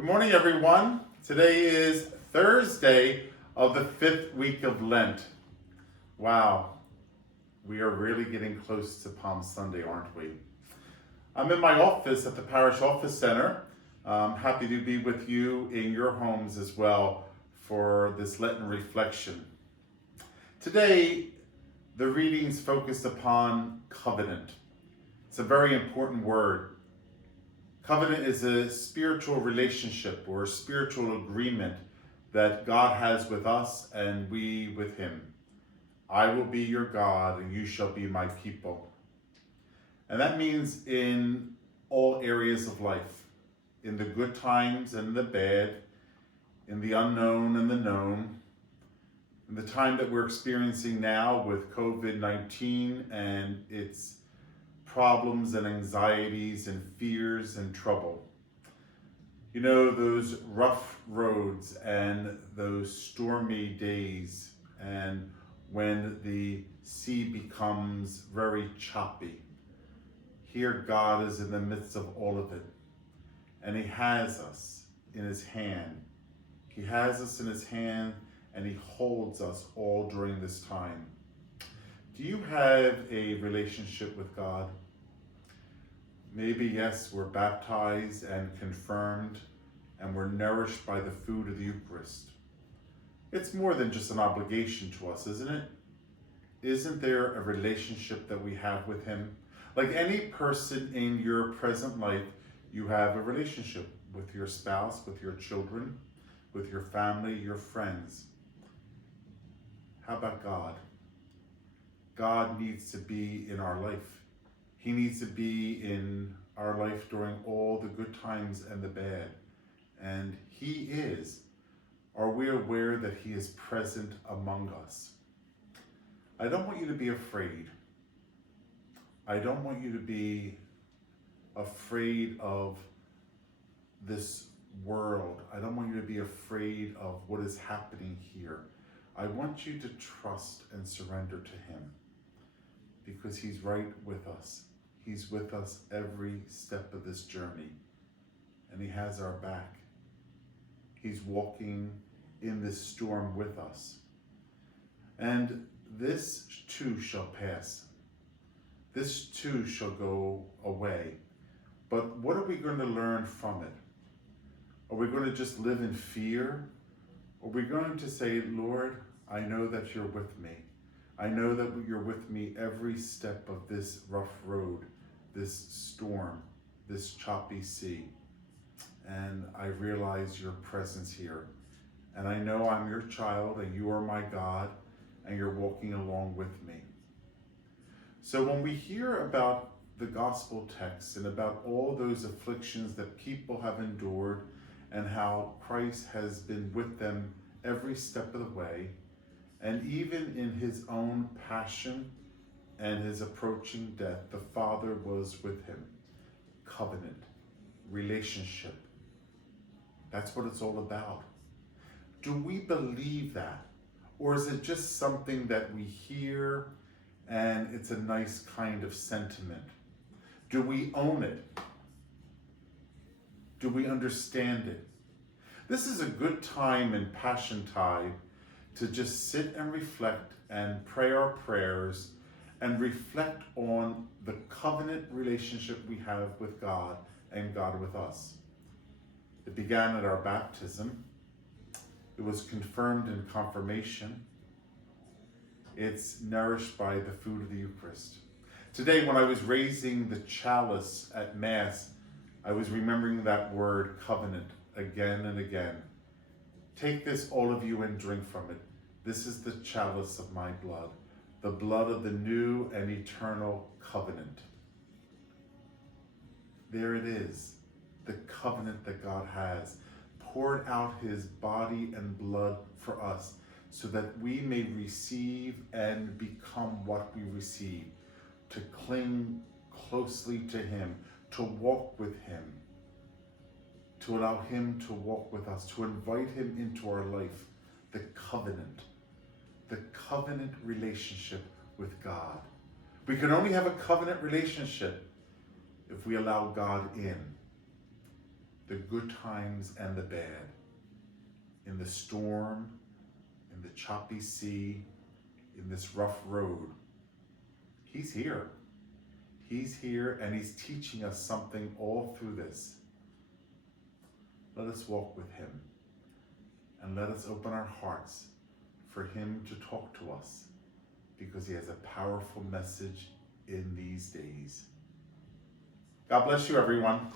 Good morning, everyone. Today is Thursday of the 5th week of Lent. Wow, we are really getting close to Palm Sunday, aren't we? I'm in my office at the Parish Office Center. I'm happy to be with you in your homes as well for this Lenten reflection. Today, the readings focus upon covenant. It's a very important word. Covenant is a spiritual relationship or a spiritual agreement that God has with us and we with him. I will be your God and you shall be my people. And that means in all areas of life, in the good times and the bad, in the unknown and the known, in the time that we're experiencing now with COVID-19 and its problems and anxieties and fears and trouble. You know, those rough roads and those stormy days, and when the sea becomes very choppy. Here God is in the midst of all of it, and he has us in his hand. He has us in his hand and he holds us all during this time. Do you have a relationship with God? Maybe, yes, we're baptized and confirmed and we're nourished by the food of the Eucharist. It's more than just an obligation to us, isn't it? Isn't there a relationship that we have with him? Like any person in your present life, you have a relationship with your spouse, with your children, with your family, your friends. How about God? God needs to be in our life. He needs to be in our life during all the good times and the bad. And he is. Are we aware that he is present among us? I don't want you to be afraid. I don't want you to be afraid of this world. I don't want you to be afraid of what is happening here. I want you to trust and surrender to him because he's right with us. He's with us every step of this journey, and he has our back. He's walking in this storm with us. And this too shall pass. This too shall go away. But what are we going to learn from it? Are we going to just live in fear? Are we going to say, Lord, I know that you're with me. I know that you're with me every step of this rough road, this storm, this choppy sea. And I realize your presence here. And I know I'm your child and you are my God and you're walking along with me. So when we hear about the gospel texts and about all those afflictions that people have endured and how Christ has been with them every step of the way, and even in his own passion and his approaching death, the Father was with him. Covenant, relationship. That's what it's all about. Do we believe that? Or is it just something that we hear and it's a nice kind of sentiment? Do we own it? Do we understand it? This is a good time in Passiontide to just sit and reflect and pray our prayers and reflect on the covenant relationship we have with God and God with us. It began at our baptism. It was confirmed in confirmation. It's nourished by the food of the Eucharist. Today, when I was raising the chalice at Mass, I was remembering that word covenant again and again. Take this, all of you, and drink from it. This is the chalice of my blood, the blood of the new and eternal covenant. There it is, the covenant that God has, poured out his body and blood for us so that we may receive and become what we receive, to cling closely to him, to walk with him, to allow him to walk with us, to invite him into our life, the covenant relationship with God. We can only have a covenant relationship if we allow God in. the good times and the bad, in the storm, in the choppy sea, in this rough road. He's here. He's here and he's teaching us something all through this. Let us walk with him and let us open our hearts for him to talk to us, because he has a powerful message in these days. God bless you, everyone.